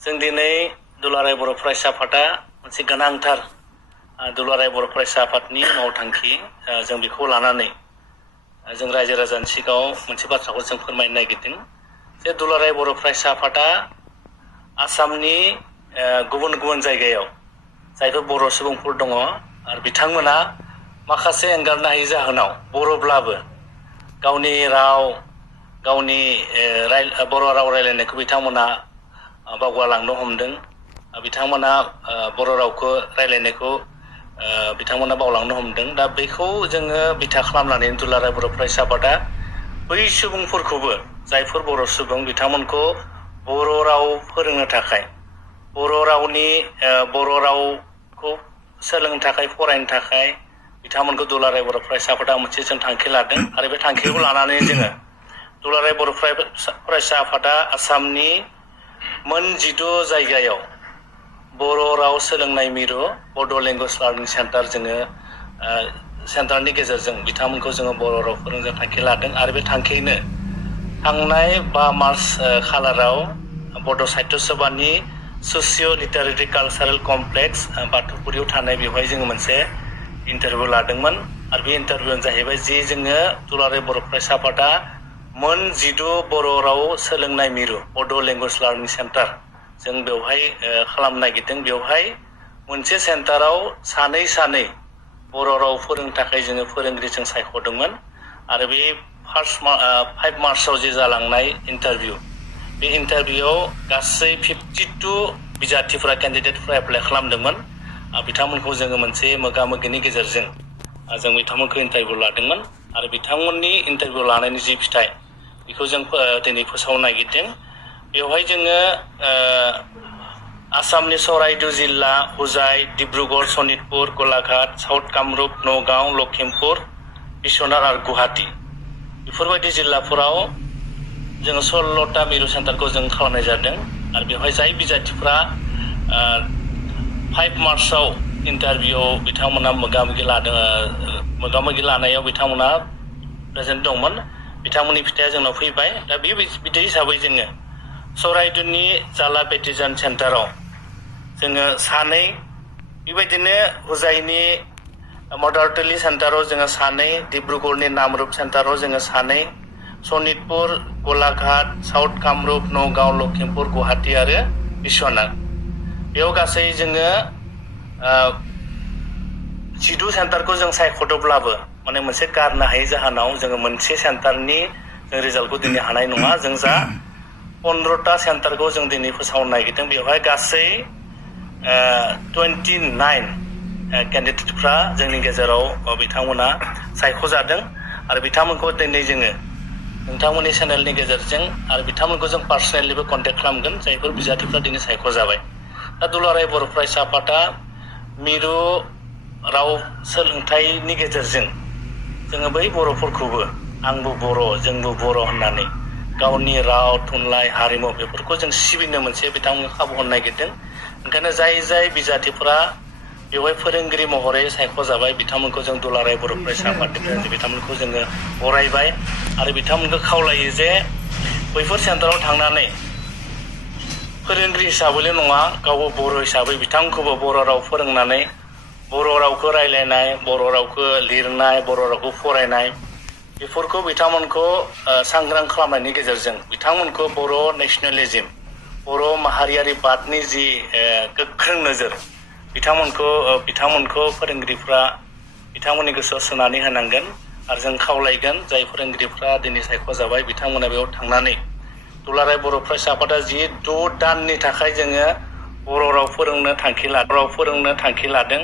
जों दिनै दुलाराय बर' फरायसा आफादा मोनसे गोनांथार दुलाराय बर' फरायसा आफादनि मावथांखि जों बेखौ लानानै जों रायजो राजानि सिगाङाव मोनसे बाथ्राखौ जों फोरमायनो नागिरदों जे दुलाराय बर' फरायसा आफादा आसामनि गुबुन गुबुन जायगायाव जायफोर बर' सुबुंफोर दङ आरो बिथांमोना माखासे एंगारनो हायै जाहोनाव बर'ब्लाबो गावनि राव गावनि बर' राव रायलायनायखौ बिथांमोना बावगारलांनो हमदों बिथांमोना बर' रावखौ रायलायनायखौ बिथांमोना बावलांनो हमदों दा बेखौ जोङो बिथा खालामनानै दुलाराय बर' फरायसा आफादा बै सुबुंफोरखौबो जायफोर बर' सुबुं बिथांमोनखौ बर' राव फोरोंनो थाखाय बर' रावखौ सोलोंनो थाखाय फरायनो थाखाय बिथांमोनखौ दुलाराय बर' फरायसा आफादा मोनसे जों थांखि लादों आरो बे थांखिखौ लानानै जोङो दुलाराय बर' फरायसा आफादा आसामनि मोन 12 जायगायाव बर' राव सोलोंनाय मिरु बड' लेंगुवेज लार्निं सेन्टार जोङो सेन्टारनि गेजेरजों बिथांमोनखौ जोङो बर' राव फोरोंनो थांखि लादों आरो बे थांखियैनो थांनाय 5 मार्च खालाराव बड' साहित्य सभानि ससिय' लिटारेरि कालचारेल कमप्लेक्स बाथौपुरियाव थानाय बेवहाय जोङो मोनसे इन्टारभिउ लादोंमोन आरो बे इन्टारभिउआनो जाहैबाय जि जोङो दुलाराय बर' फरायसा आफादा मोन 12 बर' राव सोलोंनाय मिरु बड' लेंगुवेज लार्निं सेन्टार जों बेवहाय खालामनो नागिरदों बेवहाय मोनसे सेन्टाराव सानै बर' राव फोरोंनो थाखाय जोङो फोरोंगिरि जों सायख'दोंमोन आरो बे 5 मार्चआव जे जालांनाय इन्टारभिउ बे इन्टारभिउआव गासै 52 बिजाथिफोरा केन्डिडेटफोरा एप्लाइ खालामदोंमोन बिथांमोनखौ जोङो मोनसे मोगा-मोगिनि गेजेरजों जों बिथांमोनखौ इन्टारभिउ लादोंमोन आरो बिथांमोननि इन्टारभिउ लानायनि जि फिथाइ बेखौ जों दिनै फोसावनो नागिरदों बेवहाय जोङो आसामनि चराइदेउ जिल्ला हुजाइ डिब्रुगड़ सनितपुर गलाघाट साउथ कामरुप नगाव लखिमपुर बिश्वनाथ आरो गुवाहाटी बेफोरबायदि जिल्लाफोराव जोङो 16टा मिरु सेन्टारखौ जों खालामनाय जादों आरो बेवहाय जाय बिजाथिफ्रा 5 मार्चआव इन्टारभिउआव बिथांमोना मोगा-मोगि लानायाव बिथांमोना प्रेजेन्ट दंमोन बिथांमोननि फिथाइया जोंनाव फैबाय दा बे बिदि हिसाबै जोङो चराइदेउनि जाला बेटिजान सेन्टाराव जोङो सानै बेबायदिनो हुजाइनि मदारटेलि सेन्टाराव जोङो सानै डिब्रुगड़नि नामरुप सेन्टाराव जोङो सानै सनितपुर गलाघाट साउथ कामरुप नगाव लखिमपुर गुवाहाटी आरो बिश्वनाथ बेयाव गासै जोङो 12 सेन्टारखौ जों सायख'दोंब्लाबो माने मोनसे गारनो हायै जाहोनाव जोङो मोनसे सेन्टारनि जों रिजाल्टखौ दिनै हानाय नङा जों जा 15टा सेन्टारखौ जों दिनै फोसावनो नागिरदों बेवहाय गासै 29 केन्डिडेटफ्रा जोंनि गेजेराव बिथांमोना सायख'जादों आरो बिथांमोनखौ दिनै जोङो नोंथांमोननि चेनेलनि गेजेरजों आरो बिथांमोनखौ जों पार्सनेलिबो कन्टेक्ट खालामगोन जायफोर बिजाथिफ्रा दिनै सायख'जाबाय दा दुलाराय बर' फरायसा आफादा मिरु राव सोलोंथाइनि गेजेरजों जोङो बै बर'फोरखौबो आंबो बर' जोंबो बर' होननानै गावनि राव थुनलाइ हारिमु बेफोरखौ जों सिबिनो मोनसे बिथांमोननो खाबु होनो नागिरदों ओंखायनो जाय बिजाथिफ्रा बेवहाय फोरोंगिरि महरै सायख'जाबाय बिथांमोनखौ जों दुलाराय बर' फरायसा आफादनिफ्राय बिथांमोनखौ जोङो बरायबाय आरो बिथांमोनखौ खावलायो जे बैफोर सेन्टाराव थांनानै फोरोंगिरि हिसाबैल' नङा गावबो बर' हिसाबै बिथांमोनखौबो बर' राव फोरोंनानै बर' रावखौ रायलायनाय बर' रावखौ लिरनाय बर' रावखौ फरायनाय बेफोरखौ बिथांमोनखौ सांग्रां खालामनायनि गेजेरजों बिथांमोनखौ बर' नेशनेलिज्म बर' माहारियारि बादनि जि गोख्रों नोजोर बिथांमोनखौ फोरोंगिरिफ्रा बिथांमोननि गोसोआव सोनानै होनांगोन आरो जों खावलायगोन जाय फोरोंगिरिफ्रा दिनै सायख'जाबाय बिथांमोना बेयाव थांनानै दुलाराय बर' फरायसा आफादा जि 6 दाननि थाखाय जोङो बर' राव फोरोंनो थांखि लादों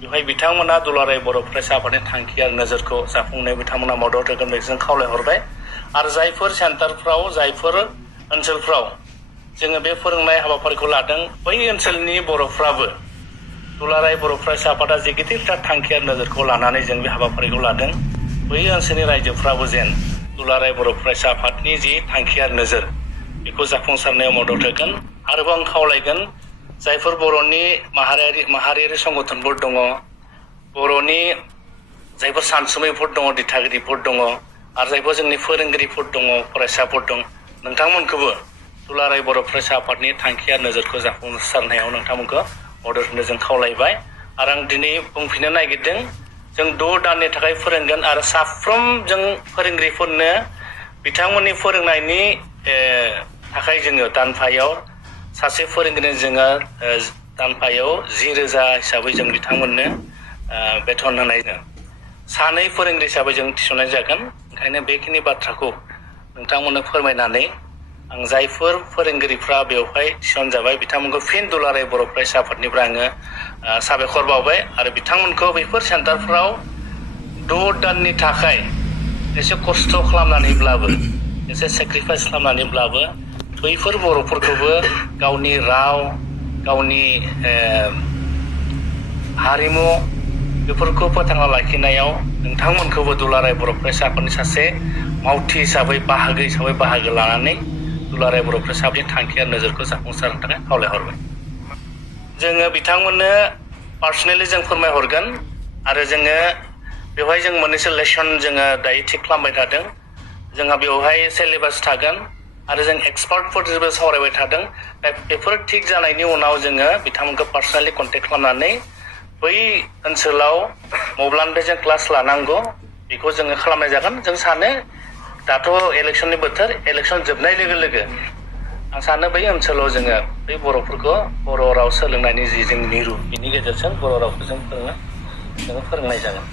बेवहाय बिथांमोना दुलाराय बर' फरायसा आफादनि थांखि आरो नोजोरखौ जाफुंनायाव बिथांमोना मदद होगोन बेखौ जों खावलायहरबाय आरो जायफोर सेन्टारफ्राव जायफोर ओनसोलफ्राव जोङो बे फोरोंनाय हाबाफारिखौ लादों बै ओनसोलनि बर'फ्राबो दुलाराय बर' फरायसा आफादा जे गिदिरथार थांखि आरो नोजोरखौ लानानै जों बे हाबाफारिखौ लादों बै ओनसोलनि रायजोफ्राबो जेन दुलाराय बर' फरायसा आफादनि जि थांखि आरो नोजोर बेखौ जाफुंसारनायाव मदद होगोन आरोबाव आं खावलायगोन जायफोर बर'नि माहारियारि संगठनफोर दङ बर'नि जायफोर सानसुमैफोर दङ दिथागिरिफोर दङ आरो जायफोर जोंनि फोरोंगिरिफोर दङ फरायसाफोर दं नोंथांमोनखौबो दुलाराय बर' फरायसा आफादनि थांखिया नोजोरखौ जाफुंसारनायाव नोंथांमोनखौ मदद होनो जों खावलायबाय आरो आं दिनै बुंफिननो नागिरदों जों 6 दाननि थाखाय फोरोंगोन आरो साफ्रोम जों फोरोंगिरिफोरनो बिथांमोननि फोरोंनायनि थाखाय जोङो दानफायाव सासे फोरोंगिरिनो जोङो दानफायाव 10,000 हिसाबै जों बिथांमोननो बेथन होनाय सानै फोरोंगिरि हिसाबै जों थिसननाय जागोन ओंखायनो बेखिनि बाथ्राखौ नोंथांमोननो फोरमायनानै आं जायफोर फोरोंगिरिफ्रा बेवहाय थिसनजाबाय बिथांमोनखौ फिन दुलाराय बर' फरायसा आफादनिफ्राय आङो साबायखर बावबाय आरो बिथांमोनखौ बेफोर सेन्टारफ्राव 6 दाननि थाखाय एसे खस्थ' खालामनानैब्लाबो एसे सेक्रिफाइस खालामनानैब्लाबो बैफोर बर'फोरखौबो गावनि राव गावनि हारिमु बेफोरखौ फोथांना लाखिनायाव नोंथांमोनखौबो दुलाराय बर' फरायसा आफादनि सासे मावथि हिसाबै बाहागो लानानै दुलाराय बर' फरायसा आफादनि थांखिया नोजोरखौ जाफुंसारनो थाखाय खावलायहरबाय जोङो बिथांमोननो पार्सनेलि जों फोरमायहरगोन आरो जोङो बेवहाय जों मोननैसो लेसन जोङो दायो थिग खालामबाय थादों जोंहा बेवहाय सिलेबास थागोन आरो जों एक्सपार्टफोरजोंबो सावरायबाय थादों दा बेफोर थिग जानायनि उनाव जोङो बिथांमोनखौ पार्सनेलि कन्टेक्ट खालामनानै बै ओनसोलाव मब्लानिफ्राय जों क्लास लानांगौ बेखौ जोङो खालामनाय जागोन जों सानो दाथ' इलेक्सननि बोथोर इलेक्सन जोबनाय लोगो लोगो आं सानो बै ओनसोलाव जोङो बै बर'फोरखौ बर' राव सोलोंनायनि जि जों मिरु बिनि गेजेरजों बर' रावखौ जों फोरोंनाय जागोन